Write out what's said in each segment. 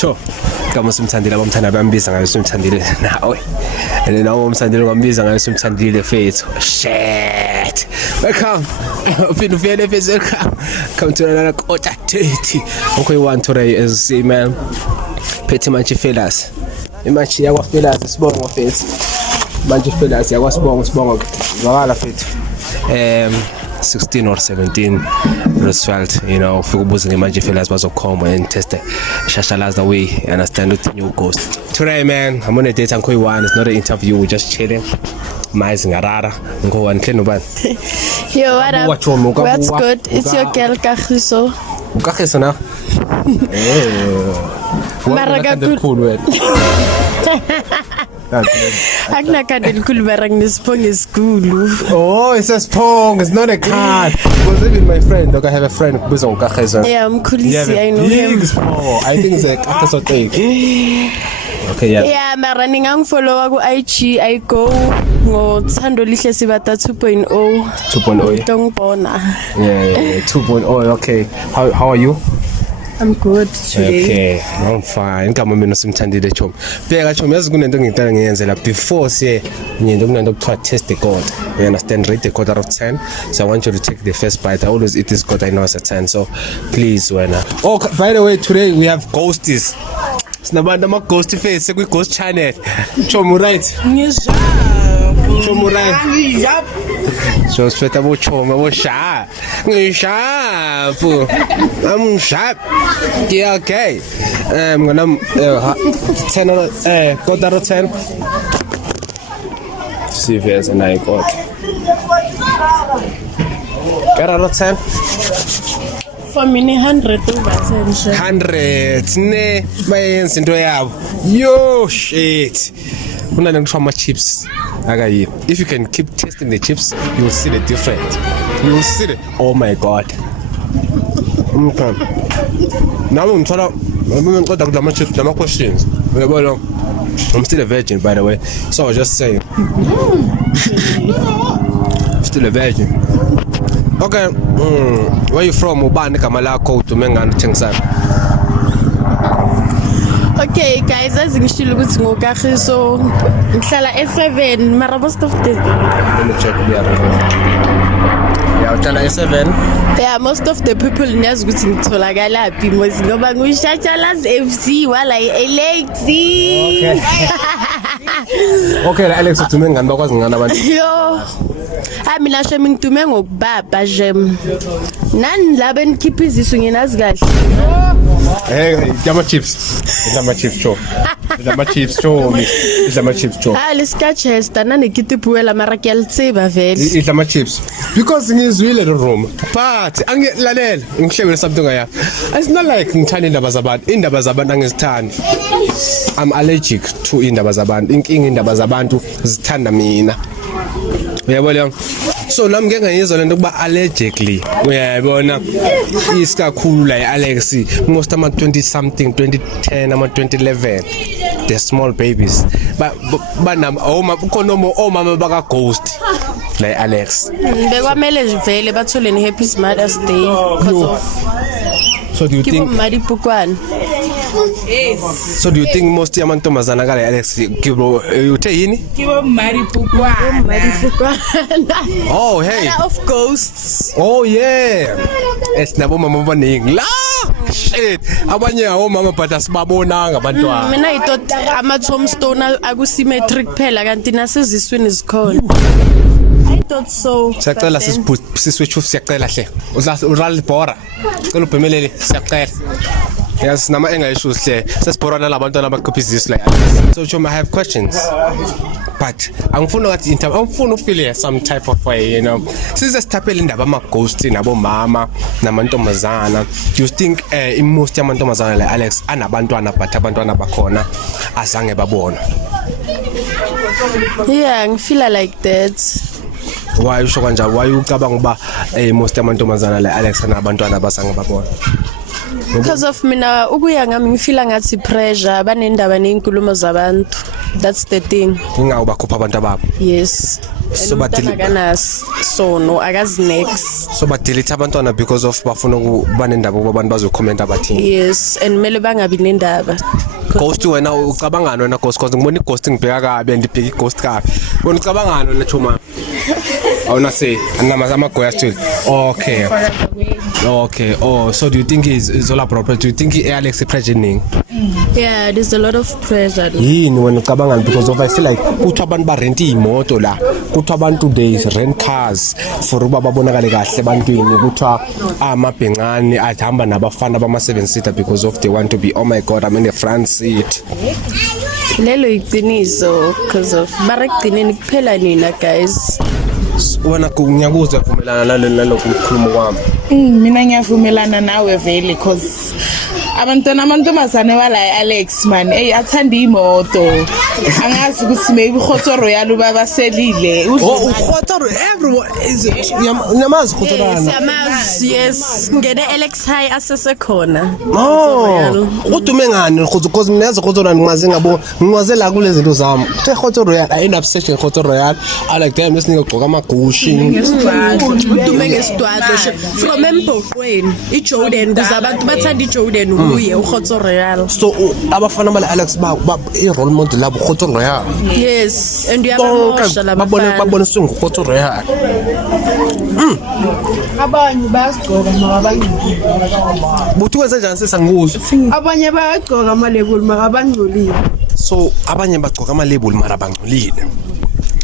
Cho kama simthandile abamthanda bambiza ngayo simthandile nawe and nawe umthandile ngambiza ngayo simthandile fethu shit welcome ufina ufiyele fethu come to another quarter date okay one today is see man pretty much fellas imagine yakwa fellas sibongo fethu manje fellas yakwa sibongo wakala fethu 16 or 17 Roosevelt, you know, for buzzing imagine fellas was come and test it. Shashala's the way, you understand what new ghost. Today, man, I'm on a date and one. It's not an interview, we're just chilling. Mazing Arara, go and clean up. Yo, what up? What's good? It's your girl Kahiso. Kahiso now? Maraga cool word. Agna kadel kulberang ni Spong is cool. Oh, it says Spong. It's not a card. Because even my friend, look, I have a friend who's on Kahiso. Yeah, I'm Kulisi. I know him. Spong. I think it's a Kahiso thing. Okay, yeah. Yeah, I'm running on follow IG. I go Tsando Lihle Sibata 2.0. 2.0. Don't bona. Yeah, 2.0. Okay. How are you? I'm good today. Okay, I'm fine. Ngama mina simthandile chom. Bheka chom yazi kunento engicela ngiyenzela before siye ngiyenda kunento kuthiwa test the code. You understand, rate the code out of 10. So I want you to take the first bite. I always eat this code, I know it's a 10. So please wena. Oh, by the way, today we have ghosties. Sinabantu ama ghost face kwi ghost channel. Chom right? Chom right. So speta bo choma bo sha. Sharp. I'm sharp. Yeah, okay. I'm gonna 10 out of got out of 10. See if there's a 9 got. Get out of 10. For me 100 over 10. 100 ne mayenza into yabo. Yo shit. Kuna ngithoma chips. Akayi. If you can keep tasting the chips, you will see the difference. You will see it. Oh my god. Okay. Now I'm trying to chips, my questions. I'm still a virgin, by the way. So I was just saying. Still a virgin. Okay. Where you from? Ubani kamalako to Mengan Chengsan. Okay guys, as ngishilo ukuthi ngokahiso ngihlala e7 mara most of the Let me check yeah, uhlala e7. Yeah, most of the people niyazi ukuthi ngitholakala phi mozi ngoba nguShachala's FC wala eLexi. Okay, la Alex utume ngani bakwazi ngana abantu. Yo. Mina shemi ngitume ngokubaba jem. Nani labe nikhipha izisu nginazi kahle. Hey, jama chips. Jama chips cho. Jama chips cho. Jama chips cho. Leska Chester nani kitipuela mara kyalitseba vele. Jama chips. Because ngizwile the room. But angilalela ngihlebele something aya. It's not like ngithanda indaba zabantu. Indaba zabantu angizithandi. I'm allergic to indaba zabantu. Inkinga indaba zabantu zithanda mina. Uyabona? So nami ngeke ngiyizwa lento kuba allergically uyabona isikakhulu la Alex most ama 20 something 2010 ama 2011 the small babies banama omama baka ghost la Alex bekwamele vele bathole ni happy Mother's Day because of so do you think Maripukwana. Yes. So do you think most yamantombazana kale Alex kibo uthe yini? Kibo Maripukwana. Oh hey. Of ghosts. Oh yeah. Esinabo mama abaningi la. Shit. Abanye omama but asibabonanga abantwana. Mina I thought ama tombstone akusymmetric phela kanti naseziswini zikhona. I thought so. Siyacela siswitch siyacela hle. Ural bora. Cela ubhemelele siyacela. Yes, nama engayisho hle. Sesiborana labantwana abakhuphisisa la. So Choma, I have questions. But angifuna ngathi angifuna ufeel some type of way, you know. Sizesithaphela indaba ama ghost nabo mama namantombazana. Do you think most yamantombazana la Alex anabantwana but abantwana bakhona azange babona? Yeah, I feel like that. Why usho kanjalo? Why ucabanga uba most yamantombazana la Alex anabantwana abazange babona? Because of mina ukuya ngami ngifila ngathi pressure banendaba nezinkulumo zabantu. That's the thing. Ingawu bakhupha abantu ababo. Yes. So sono akazi next. So delete abantwana because of bafuna ukuba nendaba abantu bazocomment abathini. Yes, and mele bangabi nendaba. Ghost wena ucabangana wena ghost cause ngibona ighost ngibheka kabi andibheka ighost kabi. Wena ucabangana wena Chuma? Awuna say ama goya still. Okay. Oh, so do you think is all appropriate? Do you think Alex is pressuring? Yeah, there's a lot of pressure. Yini wena ucabangana because of I feel like kuthi abantu ba rent imoto la. Kuthi abantu days rent cars for uba babonakale kahle ebantwini kuthi amabhengane ahamba nabafana bama 7 seater because of they want to be oh my god I'm in the front seat. Lelo iqiniso because of barekugcineni kuphela nina guys. Wena ngiyakuzwa vumelana nalokho ukukhuluma kwami. Mina ngiyavumelana nawe vele because amantombazane wala Alex man athanda imoto angazi ukuthi maybe Khotso Royal babaselile Khotso everyone is namazi Khotso Royal yes ngene Alex high asesekhona udume ngani because mina yazi Khotso Royal ngimaze ngiwaze la kulezi zinto zami kuthe Khotso Royal I end up searching Khotso Royal I like them lesinike ugqoka amagushi udume ngesidwadlo from embhoqweni iJordan kuze abantu bathanda iJordan uye uKhotso Royal. So abafana bala Alex ba i-role model labo Khotso Royal. Yes, and uyabamosha labafana. Babona singu Khotso Royal. abanye bayagcoka makabangcolile Buthi wenza njani sesanguzwa? abanye bayagcoka amalebuli makabangcolile So abanye bagcoka amalebuli mara bangcolile.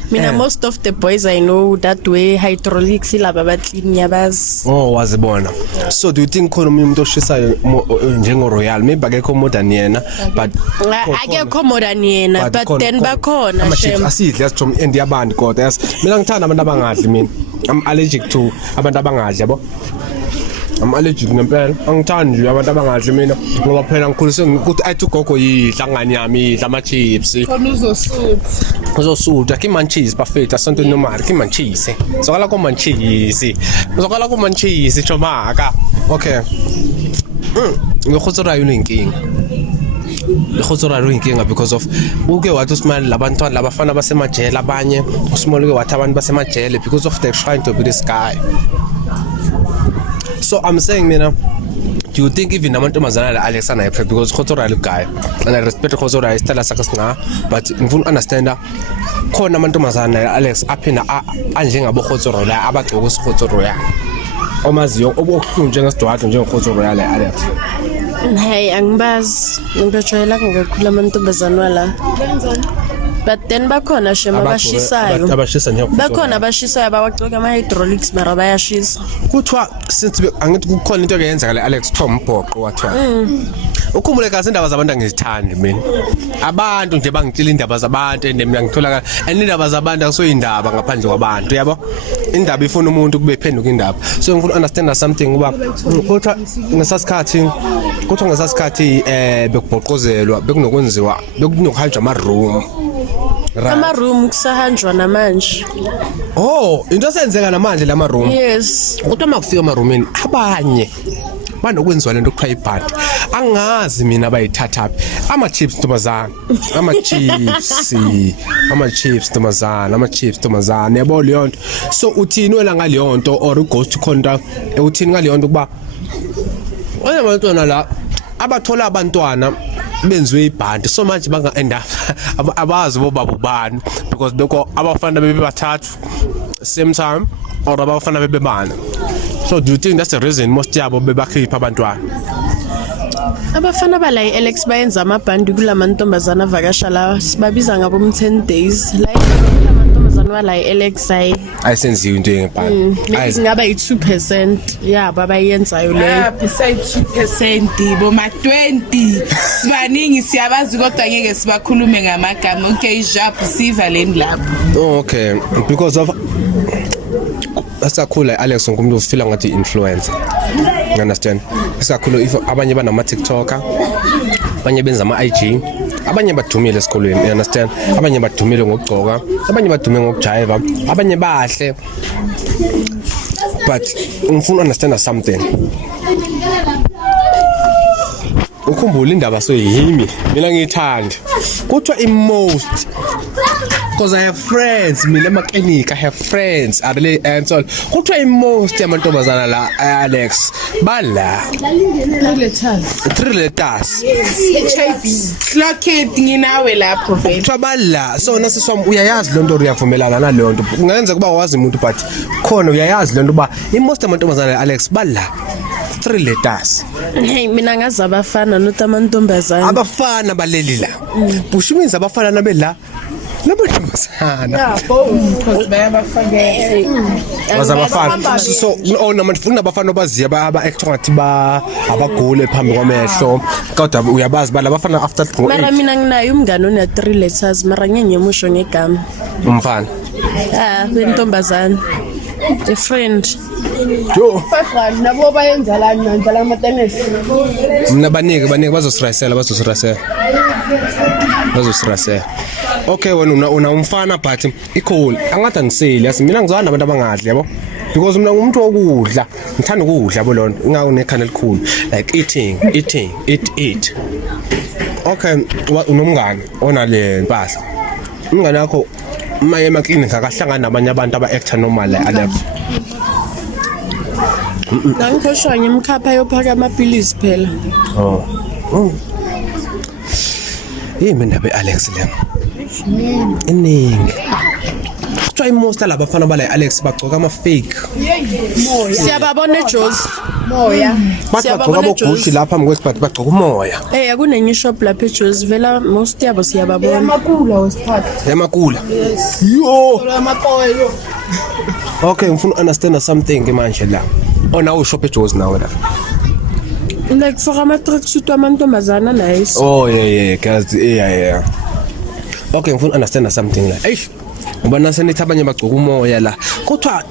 Mina most of the boys I know that way hydraulics laba batlini yabazi. Oh wazibona. So do you think khona umuntu oshisayo njengo Royal maybe akekho modern yena but akekho modern yena but then bakhona asidle yasijom endiyabantu kodwa yas mina ngithanda abantu abangadli mina I'm allergic to abantu abangadli yabo I'm allergic ngempela angithandi nje abantu abangadli mina ngoba phela ngikhuliswe ukuthi ayithi gogo yihlangani yami idla ama chips khona uzosutha kiman cheese perfect asonto nomari kiman cheese sokala ko man cheese chomaka okay Khotso Royal inkinga Khotso Royal inkinga because of uke wathi uSmile labantwana labafana basemajele abanye uSmile wathi abantu basemajele because of they trying to be this guy. So I'm saying mina do you think even amantombazana la Alex ana because Khotso Royal guy and I respect Khotso Royal style sakasina but ngifuna understand khona amantombazana la Alex aphina anjengabo Khotso Royal abagcoka uSkhotso Royal omaziyo obuhlungu njengesidwadlo njengeKhotso Royal la Alex. Hey angibazi ngibajwayela ngakhula amantombazana wala but then bakhona shema bashisayo bakhona abashisayo abagcoka ama hydraulics mara bayashisa kuthiwa since angithi kukhona into eyenza la Alex Tom Bhoqo wathiwa ukhumbule kahle indaba zabantu angizithandi mina abantu nje bangitshela indaba zabantu mina ngithola indaba zabantu akusoyindaba ngaphandle kwabantu yabo indaba ifuna umuntu kube phenduka indaba so ngifuna understand something kuba kuthiwa ngesasikhathi bekubhoqozelwa bekunokwenziwa bekunokuhanjwa ama room kusahanjwa namanje. Oh into senzeka namanje lama room Yes kodwa makufika ama roomini abanye banokwenziwa lento okuthiwa ibhadi angazi mina bayithatha ama chips ntombazana ama chips ntombazana yabo leyo nto so uthini wena ngaleyo nto or ghost contra uthini ngaleyo nto kuba wena abantwana la abathola abantwana benziwe ibhandi so manje banga end up abazi bobaba ubani because beko abafana bebe bathathu same time or abafana bebe bana. So do you think that's the reason most yabo bebakhipha abantwana? Abafana bala Alex bayenza amabhandi kulamantombazana avakasha la sibabiza ngabo 10 days like amantombazana wala Alex ayisenziwe into yengebhandi ayizingaba yi2% yeah babayenzayo leyo besides 2% boma 20 sibaningi siyabazi kodwa ngeke sibakhulume ngamagama okay jap sivaleni lapho. Okay because of asakhula Alex ngumuntu ufila ngathi influencer you understand asakhula if abanye banama TikToker abanye benza ama IG abanye badumile esikolweni you understand abanye badumile ngokugcoka abanye badume ngokujiva abanye bahle but ngifuna understand something ukhumbula indaba soyimi mina ngiyithanda kuthiwa i-most because I have friends mina emaklinika I have friends I really answer kuthiwa i-most yamantombazana la Alex bala 3 letters clock it nginawe lapho vele kuthiwa bala so nasiswami uyayazi lonto uyavumelana naleyo nto ungenza kuba wazi umuntu but khona uyayazi lonto ba i-most yamantombazana la Alex bala 3 letters. Hey mina ngazi abafana notamantombazana. Abafana baleli la. Busho means abafana nabela. Namantombazana. Because bayabafana. Wazabafana. So namafuna abafana baziya aba actor ngathi ba abagule phambi kwamehlo. Kodwa uyabazi bala abafana after go. Mara mina nginayo umngane ona 3 letters mara ngenye musho ngegama. Umfana. Bentombazana. A friend. Jo. Nabo bayenza la ngandla amatennis. Mina banike bazosirasela. Okay wena una umfana but ikholi angathi aniseli yasi mina ngizwana nabantu abangadli yabo because mina ngumuntu wokudla ngithanda ukudla yabo lonto ngawo nekhanda elikhulu like eat. Okay unomngane onale mpahla umngane wakho maye emaklinika akahlangana nabanye abantu aba-actor normal like Alex. Ngikhoshwa ngimkhapha yophaka amaphilisi phela. Mina be Alex le. Iningi. Try most alabafana bala Alex bagcoka ama fake. Siyababona eJozi. Moya. Bagcoka bogushi lapha mkwesibhathi bagcoka umoya. Akunenye shop lapha eJozi vela most yabo siyababona. Yamakula wesiphathi. Yamakula. Yes. Yo. Amakoyo. Okay, ngifuna understand something manje la. Now shop eJozi now la. Like for ama tracksuit amantombazana nice. Oh yeah guys yeah. Okay ngifuna understand something la. Eish. Ngoba nasenithi abanye bagcoka umoya la. Kodwa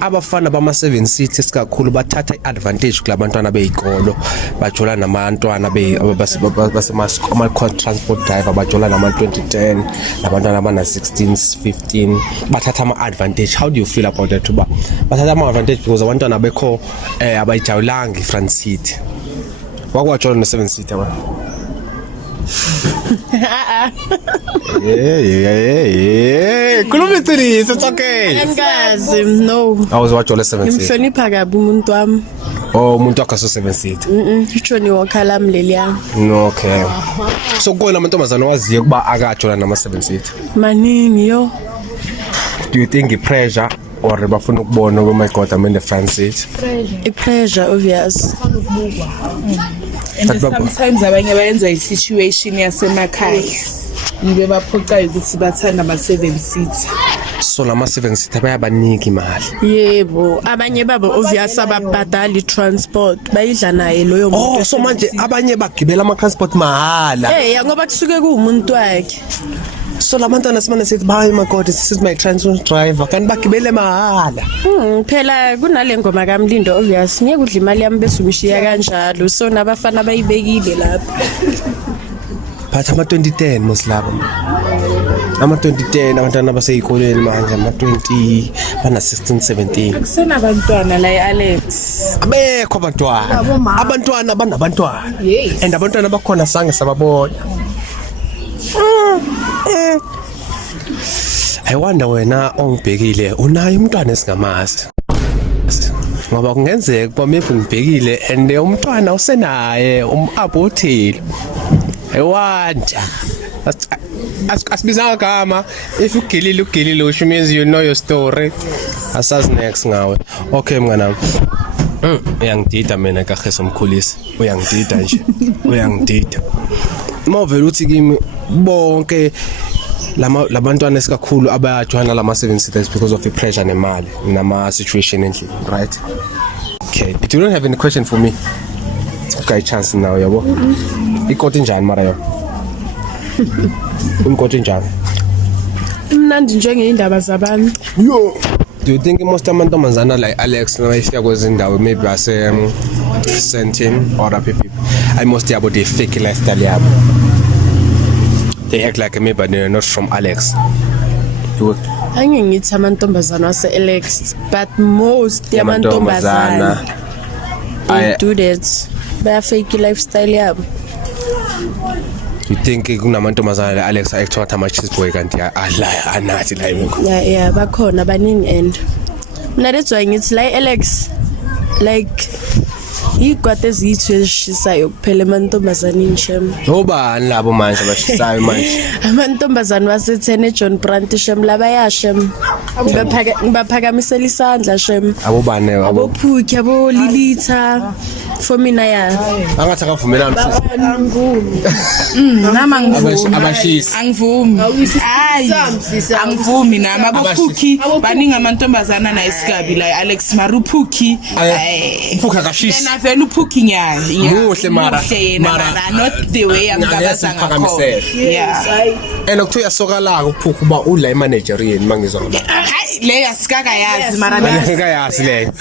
abafana bama 7 seats esikakhulu bathatha iadvantage kulabantwana beyikolo. Bajola namantwana basema transport driver bajola nama 2010 nabantwana abana 16 15 bathatha ama advantage. How do you feel about that ba? Bathatha ama advantage because abantwana bekho abayijawulanga front seat. Wakwajola no 7 seat aba. Yeah. Kulumithini it's okay. Angazi no. I was watching 7 seat. Ngimhlonipha kabi umuntu wami. Oh umuntu wakho so 7 seat. Utshoni wakhala mleliyami. Okay. So kona amantombazana waziye kuba akajola nama 7 seat. Maningi yo. Do you think pressure or bafuna ukubona oh my god I'm in the front seat? Pressure obvious. And sometimes abanye bayenza i-situation yasemakhaya nibe baphoqa ukuthi bathanda ama 7 seats. So lama 7 seat bayabaniki imali. Yebo, abanye babo obvious ababhadali transport bayidla naye loyo muntu. Oh so manje abanye bagibela ama transport mahala. Ngoba kusuke kuumuntu wakhe. So lamantwana simane sithi bye my god this is my transport driver kanti bagibele mahala. Phela kunale ngoma kaMlindo obvious ngeke udla imali yami bese umshiya kanjalo so nabafana bayibekile lapha. But ama 2010 moslabo. Ama 2010 abantwana baseyikoleni manje ama 20 bana 16 17. Kusena abantwana la Alex. Abekho abantwana banabantwana. Yes. And abantwana bakhona sange sababona. I wonder wena ongibhekile unayo umntwana esingamazi. Ngoba kungenzeka kuba maybe ngibhekile and umntwana usenaye umabothile. I wonder. Asibizanga gama if ugilile which means you know your story. Asazi next ngawe. Okay mngana. Uyangidida mina kaGeso Mkhulisi. Uyangidida nje. Uyangidida. Mawuvela uthi kimi bonke labantwana esikakhulu abayajoina lama 7 seaters because of the pressure nemali nama situation endlini right? Okay, if you don't have any question for me okay chance now yabo ikoti njani mara yo ikoti njani Mnandi njengeindaba zabantu. yo do you think most amantombazana like Alex nabafika kwezindawo maybe ase Sentin or other people I most about the fake lifestyle yabo? They act like me but they're not from Alex. Angithi amantombazana wase Alex but most yamantombazana they do that. Baya fake lifestyle yabo. You think kunamantombazana la Alex ekuthiwa ama cheese boy kanti anathi la imukho? Yeah, bakhona baningi and mina that's why ngithi la Alex like ikwate ezithu ezishisayo kuphela emantombazaneni shem. Ngobani labo manje abashisayo manje? Amantombazana waseThene John Brandt shem laba yashem. Ngibaphakamisela isandla shem. Abobani Abophuki abo Lilitha for mina ya. Angathi akavumelana Angivumi. Nama ngivumi. Abashisi. Angivumi. Angivumi nama abophuki baningi amantombazana na isigabi la Alex Maruphuki. Uphuka kashisi. Yena vele uphuki nya. Muhle mara not the way amgabaza ngakho. Yeah. Ukuthiya soka la uphuka uba ula imanager yini mangizwa ngaba. Hayi le yasikaka yazi mara Akayazi le.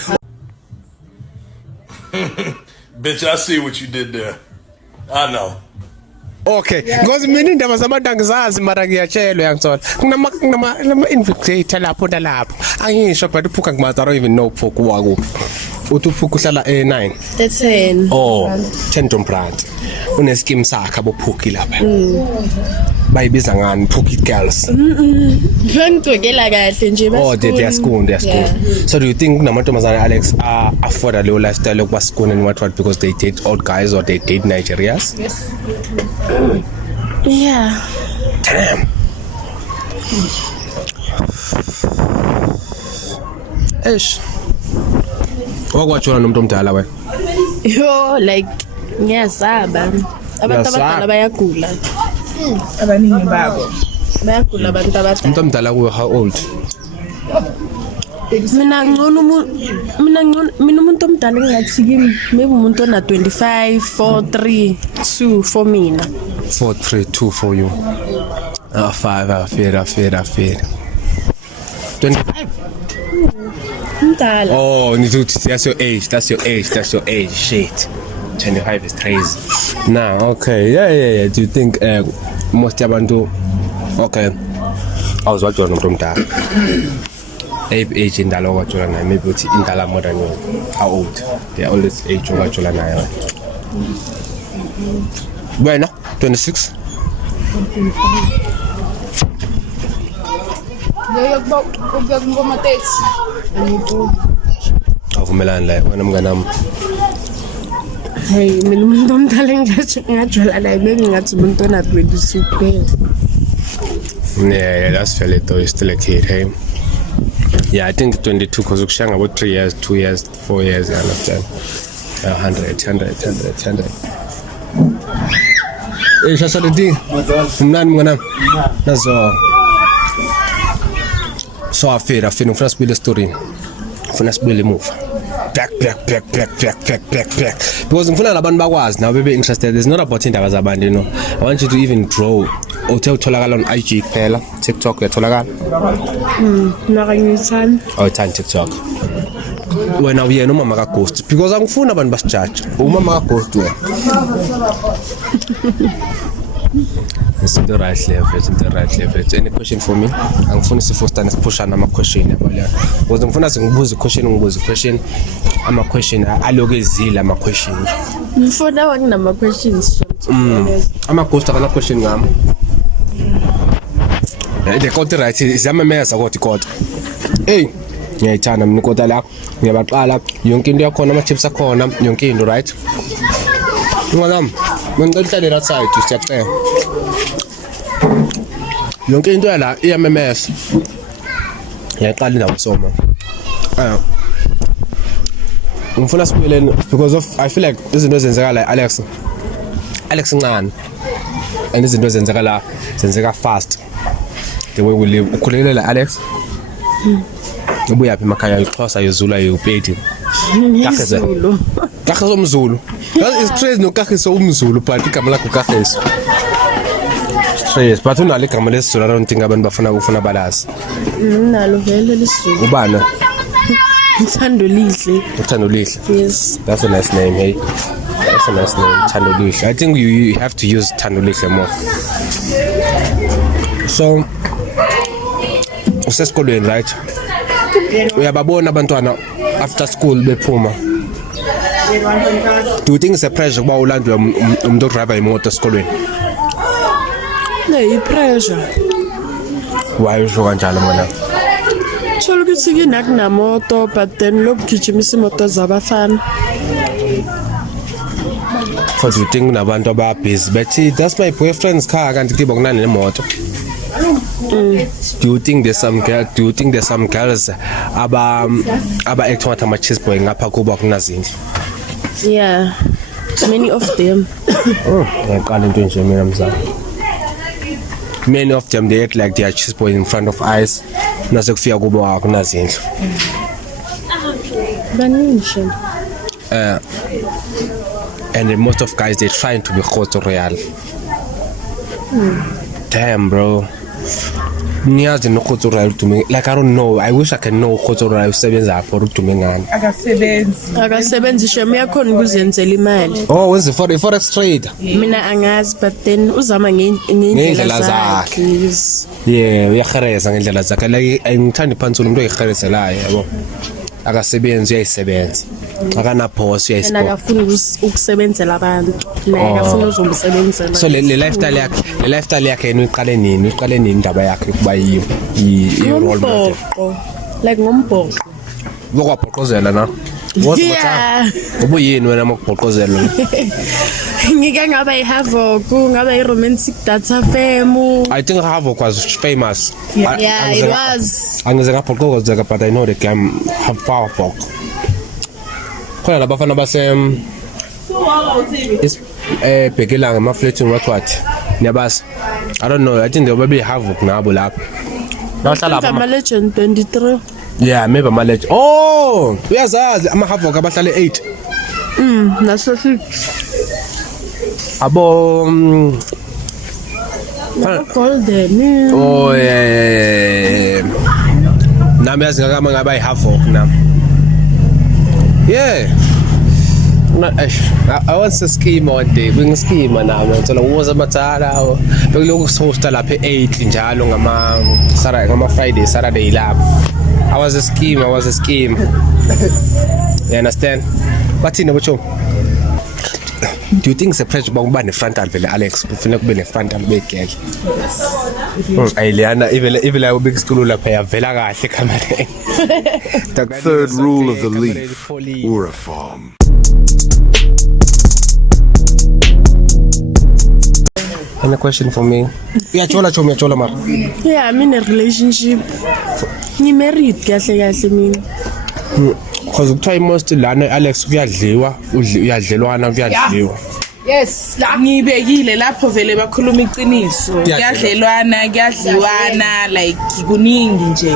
Bitch, I see what you did there. I know. Okay, because mina indaba zabantu angizazi mara ngiyatshelwa yangithola. Kunama infiltrator lapho nalapho. Angisho but uphuka ngimazi I don't even know uphuka wakuphi. Uthi uphuka uhlala e9. E10. Oh, 10 John Brandt. Une scheme sakhe abophuki lapha. Bayibiza ngani Phuki girls? Ngigcokela kahle nje basi. Oh, they are school. So do you think kunamantombazana Alex afford a low lifestyle yokuba school and what because they date old guys or they date Nigerians? Yeah. Damn. Eish. Wakwatshona nomuntu omdala wena. Yo like ngiyasaba. Abantu abadala bayagula. abaningi babo. Bayagula abantu abadala. Umuntu omdala kuwe how old? Mina umuntu omdala engathi kimi maybe umuntu ona 25 43 2 for mina. 432 for you. 5 I fear. 25. Mdala. Oh, that's your age. Shit. 25 is crazy. Nah, okay. Yeah. Do you think most abantu okay. I was watching umuntu omdala. Age indala okwathola nayo maybe uthi indala more than you. How old? They always age okwathola nayo. Wena 26. Ngoma taxi. Avumelana la wena mnganami. Hey, mina umuntu omdala ngajwala la bengathi umuntu ona 22 kuphela. Yeah, that's fairly though. You're still a kid, hey. Yeah, I think 22 because ukushanga about 3 years, 2 years, 4 years, I understand. 100. Eh, shasha the mnani mngana. Nazo. So I feel ufuna sibile story. Ufuna sibile move. Back. Because ngifuna labantu bakwazi nawe bebe interested. It's not about indaba zabantu, you know. I want you to even grow. Utholakala on IG kuphela, TikTok uyatholakala. Nakangithanda. Oh, uthanda TikTok. Wena uyena umama ka Ghost because angifuni abantu basijudge. Umama ka Ghost wena. It's in the right level. Any question for me? Angifuni sifostana sipushana ama question yabona. Because ngifuna singibuza question ama question alokezile ama question. Ngifuna wakunama questions. Ama Ghost akana question ngami. The copyright izamemeza kodwa ikota. Hey, ngiyayithanda mina ikota la. Ngiyabaqala yonke into yakhona ama chips akhona yonke into right. Ngwanami, ngicela la side usiyacela. Yonke into yala iyamemes. Ngiyaqala indawo soma. Ngifuna sibuyeleni because of I feel like izinto ezenzeka la Alex ncane. And izinto zenzeka fast. The way we live. Ukhulele la Alex. Ubuya phi emakhaya iXhosa yezula yopeti. Zulu. Kakhiso umZulu. That is crazy no kakhiso umZulu but igama lakho kakhiso. Yes, but unale igama lesizulu I don't think abantu bafuna balazi. Nalo vele lesizulu. Ubani? Uthando lihle. Yes. That's a nice name, hey. That's a nice name, Thando Lihle. I think you have to use Thando Lihle more. So, usesikolweni right? Uyababona abantwana after school bephuma. Do you think it's a pressure kuba ulandwe umuntu driver imoto esikolweni? Hey, pressure. Why usho kanjalo mona? Thola ukuthi kunamoto but then lokugijimisa imoto zabafana. For do you think nabantu ababhizi bethi that's my boyfriend's car kanti kiba kunani nemoto? Do you think there's some girls aba act what ama cheese boy ngapha kuba kunazindlu? Yeah. Many of them. Ngaqala into nje mina mzala. Many of them they act like they are cheese boys in front of eyes. Nase kufika kuba kunazindlu. Banisha. And most of guys they're trying to be Khoto Royal. Damn, bro. Niyazi no Khoto Royal to me. Like I don't know. I wish I can know Khoto Royal sebenza for to me ngani. Akasebenzi shame yakho ukuzenzela imali. Oh, when's the forex trade? Mina angazi but then uzama ngendlela zakhe. Yeah, uyakhareza ngendlela zakhe. Like ngithanda phansi umuntu oyikhareselayo yabo. Akasebenzi uyayisebenza. Akana boss uyayisipho. Akafuna ukusebenzela abantu. Naye akafuna uzomsebenzela. So le lifestyle yakhe yena uyiqale nini? Uyiqale nini indaba yakhe kuba yi role model? Like ngombhoqo. Bokwabhoqozela na? Yeah. Ubuyini wena mokubhoqozela? Ngike ngaba iHavoc, ngaba iRomantic Data Fam. I think Havoc was famous. Yeah, it was. Angize ngabhoqozela but I know the game Havoc. Khona labafana base bhekela ngama fletting what niyabasa. I don't know, I think they will be Havoc nabo lapha. Bahlala ama Legend 23. Yeah, maybe ama Legend. Oh, uyazazi ama Havoc abahlale 8. Naso 6. Abo golden. Oh yeah. Nami yazi ngaba iHavoc nami. Yeah. I want to scheme one day. Bring scheme nami. Ngithola uwoza mathala. Bekuloko sohosta lapha 8 njalo ngama Friday, Saturday lapha. I was a scheme. You understand? Bathini bocho? Do you think it's a pressure ukuba ne frontal vele Alex? Kufanele kube ne frontal begel. Ayiliana even la big school lapha yavela kahle kamareni. Third rule of the leaf or a farm. Any question for me? Uyachola mara. Yeah, I'm in a relationship. Ni married kahle mina. Because ukuthiwa most lana Alex kuyadliwa, uyadlelwana. Yes, ngibekile lapho vele bakhuluma iqiniso. Kuyadlelwana, kuyadliwana like kuningi nje.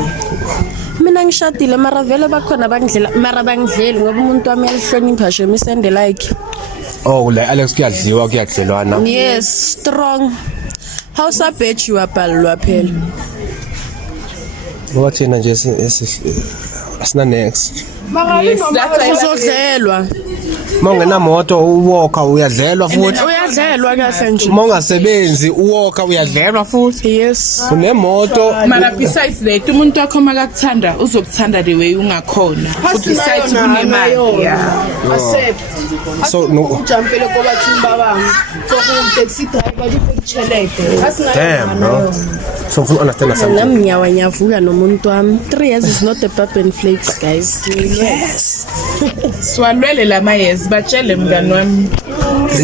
Mina ngishadile mara vele bakhona bangidlela mara bangidleli ngoba umuntu wami uyahlonipha nje misende like. Oh, like Alex kuyadliwa kuyadlelwana. Yes, strong. How sabet you apalwa phela. Wathina nje asina next. Yes, that's why Uzodlelwa. Mawungena moto uwalker uyadlelwa futhi. Uyadlelwa kahle nje. Mawungasebenzi uwalker uyadlelwa futhi. Yes. Unemoto. mara besides that umuntu wakho makakuthanda uzokuthanda the way ungakhona. Besides kunemali. Accept. So no. Ujampele kwa bathini babami. So ku taxi driver kucheleke. Damn, bro. So for understand something. Nami nyavuka nomuntu wami. 3 years is not a pap and flakes, guys. Yes. Swalwele lama yes batshele mngani wami.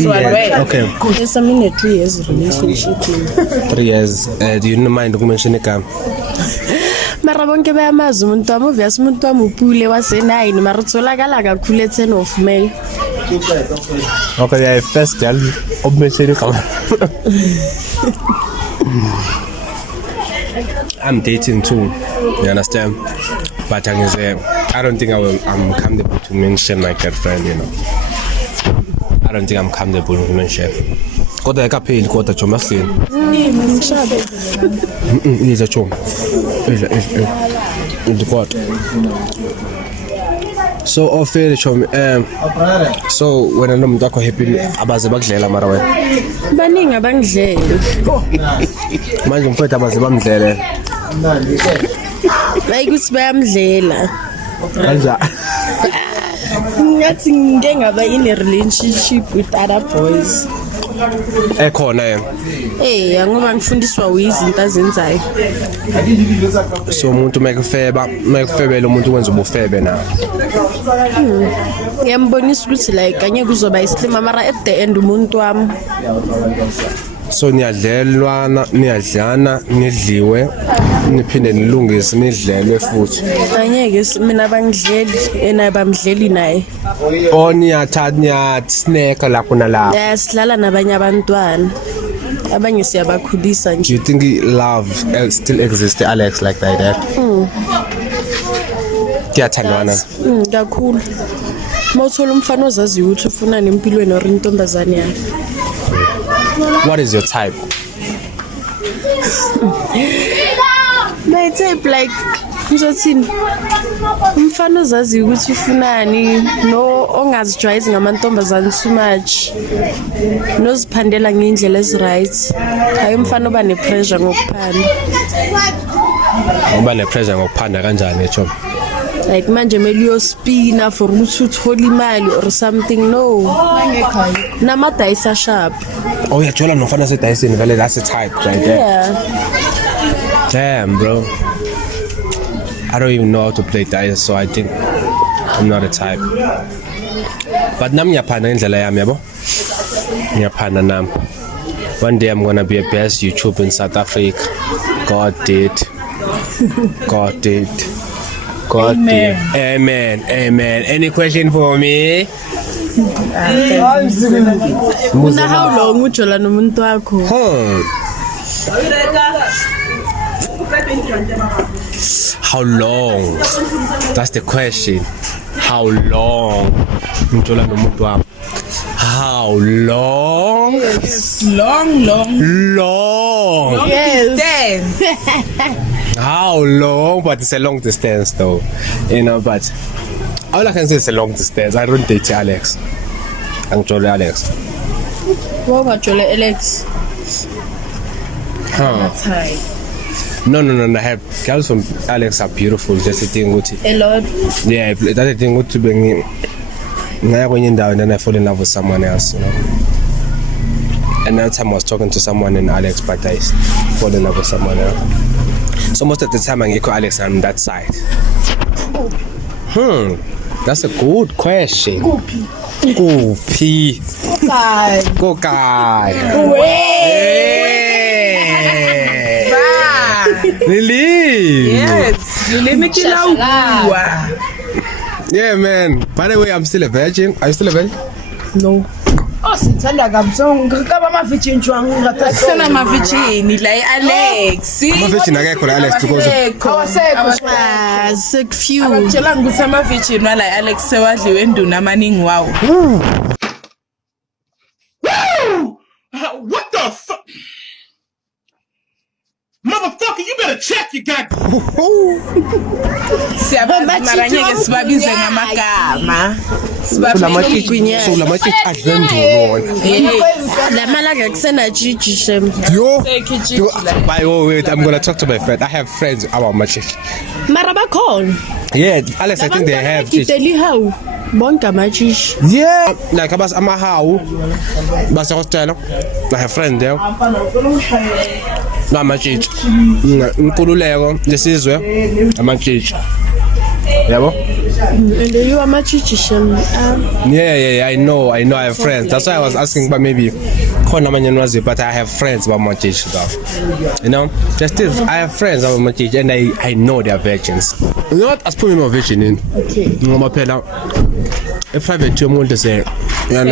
Swalwele. Okay. Yes, I'm in a 3 years relationship. 3 years. Do you mind ukumention igama? Mara bonke bayamazi umuntu wami obvious umuntu wami upule wase9 mara utholakala kakhulu 10 of May. Okay, yeah, first girl obmention igama. I'm dating too, you understand? But I don't think I'm comfortable to mention my girlfriend, you know. I don't think I'm comfortable to mention. Kodwa ekapheli kodwa Choma sini. Ngishade. Iza Choma. Ndikwato. So ofele Choma so wena nomuntu wakho happy abaze bakudlela mara wena. Baningi abangidlele. Manje mfowethu abaze bamdlele. Like ukuthi bayamdlela. Kanjani? ngathi ngike ngaba in a relationship with other boys. Ekhona yena. Ngoba ngifundiswa izinto azenzayo. So umuntu makufebela umuntu kwenza ubufebe na. Ngiyambonisa ukuthi like angeke kuzoba islima mara at the end umuntu wami. So niyadlelwana, niyadlana, nidliwe, niphinde nilungise nidlelwe futhi. Angeke mina bangidleli bamdleli naye. Niyathatha snack lapho nalapho. Silala nabanye abantwana. Abanye siyabakhulisa nje. Do you think love still exists, Alex, like that? Kuyathandwana. Kakhulu. Mawuthola umfana ozazi ukuthi ufunani empilweni or intombazane yakhe. What is your type? My type like ngizothini? Umfana ozazi ukuthi ufunani, no ongazijwayezi ngamantombazane too much. Noziphandela ngendlela eziright. Hayi umfana oba nepressure ngokuphanda. Ngoba nepressure ngokuphanda kanjani echo? Like manje mele uyospina for ukuthi uthole imali or something no. Namadayisa sharp. Oh yajola nofana sedayisini vele that's a type right there. Yeah. Damn bro. I don't even know how to play dice, so I think I'm not a type. But nami ngiyaphanda ngendlela yami yabo. Ngiyaphanda nami. One day I'm gonna be a best YouTuber in South Africa. God did. God did. God did. Amen. Amen. Any question for me? Una how long ujola nomuntu wakho? How long? That's the question. How long? Ujola nomuntu wakho. How long? Yes, long. Long. Yes. How long? But it's a long distance though. You know, but all I can say is a long distance. I don't date Alex. I'm Jolly Alex. What about Jolly Alex? That's high. No. I have girls from Alex are beautiful. Just a thing with it. A lot. Yeah, that's the thing with to bring now when you're down and then I fall in love with someone else, you know. Another time I was talking to someone in Alex, but I fall in love with someone else. So most of the time I get Alex on that side. That's a good question. Goopy. Go guy. Really? Yes. Yeah, man. By the way, I'm still a virgin. Are you still a virgin? No. Sithanda kabusong ngikaba amavitshini njwang ngathi Sana mavitshini la Alex. Amavitshini akekho la Alex because Awasekho. Sick few. Abakutshela ukuthi amavitshini wala Alex sewadliwe enduna amaningi wawo. What the fuck? Motherfucker, you better check your goddamn. Siyabazi maranyeke sibabize ngamagama. so la machichi adlendulona. La malaga kusena chichi shem. Yo, by the way, I'm gonna talk to my friend. I have friends about machichi. Mara bakhona. Yeah, Alex, I think they have chichi. Tell how. Bonke amachichi. Yeah, like abas amahawu base hostel. I have friends there. No machichi. Nkululeko lesizwe amachichi. Yabo? And you are machichi shem. Yeah, I know. I have friends. That's why I was asking, but maybe but I have friends about machichi though. You know? Just still, I have friends about machichi and I know they are virgins. You know what? Let's put me a virgin in. Okay. Ngoma phela if I bet you umuntu se yeah.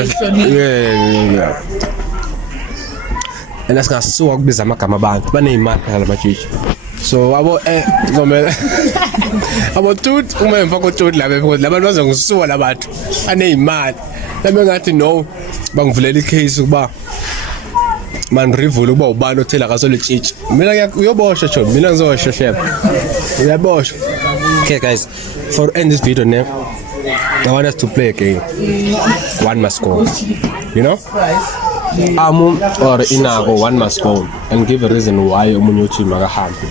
And that's gonna so kubiza amagama abantu baneyimali phela machichi. So abo ngomela abo tut uma emva kotut labantu bazongisuwa labantu baneyimali lami ngathi no bangivulela icase ukuba man rivule ukuba ubani othela kaso letshitshi mina uyoboshwa John mina ngizosheshela uyaboshwa. Okay guys, for end this video now I want us to play a game. One must go, you know. Amu or Inago, one must go and give a reason why umunyochi magahambi.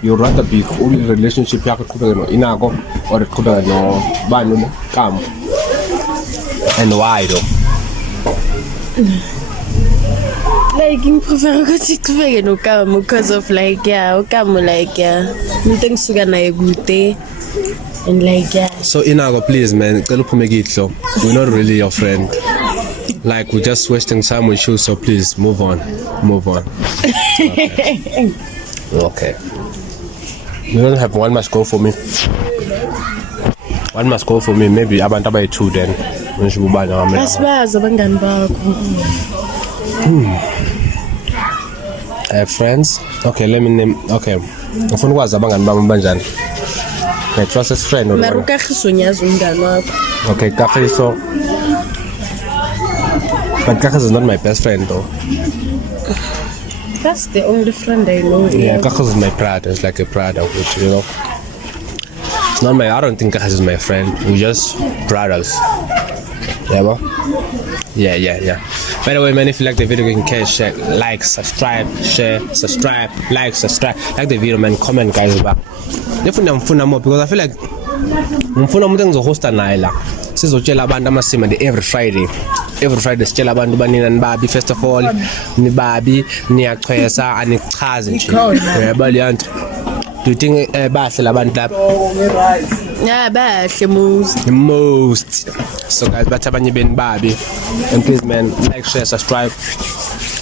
You rather be in relationship yako kubega no Inago or kubega no banu kam. And why though? Like ngiprefer ukuthi kufike noKamo because of like yeah uKamo like yeah umuntu engisuka naye kude and like yeah. So Inago, please man, cela uphume kidlo. We're not really your friend. Like we're just wasting time with you, so please move on. Okay. You don't have one must go for me. One must go for me. Maybe abantu abayi-2 then. Asibazi abangani bakho. I have friends. Okay, let me name. Okay. Ngifuna ukwazi abangani bami banjani. My closest friend or Mara uKagiso ngiyazi umngani wakho. Okay, Kagiso. But Kagiso is not my best friend though. That's the only friend I know. Yeah, Kagiso is my brother. It's like a brother, which you know. It's not my. I don't think Kagiso is my friend. We're just brothers. Yeah, well? Yeah. By the way, man, if you like the video, you can share, like, subscribe, share, subscribe, like, subscribe. Like the video, man. Comment, guys. If you want more, because I feel like ngifuna umuntu engizohosta naye la. Sizotshela abantu amasimo every Friday. Every Friday sitshela abantu banina nibabi first of all, nibabi, niyachwesa, anichaze nje. Yebo liyanto. Do you think bahle labantu lapha? Yeah, bahle most. Most. So guys, bathi abanye beni babi. And please man, like, share, subscribe.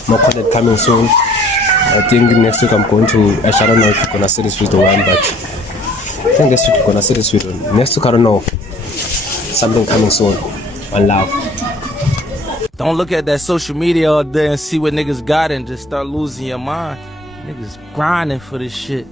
More content coming soon. I think next week I'm going to I don't know if you're gonna see this video one, but I think next week you're gonna see this video. Next week I don't know. Something coming soon. One love. Don't look at that social media all day and see what niggas got and just start losing your mind. Niggas grinding for this shit.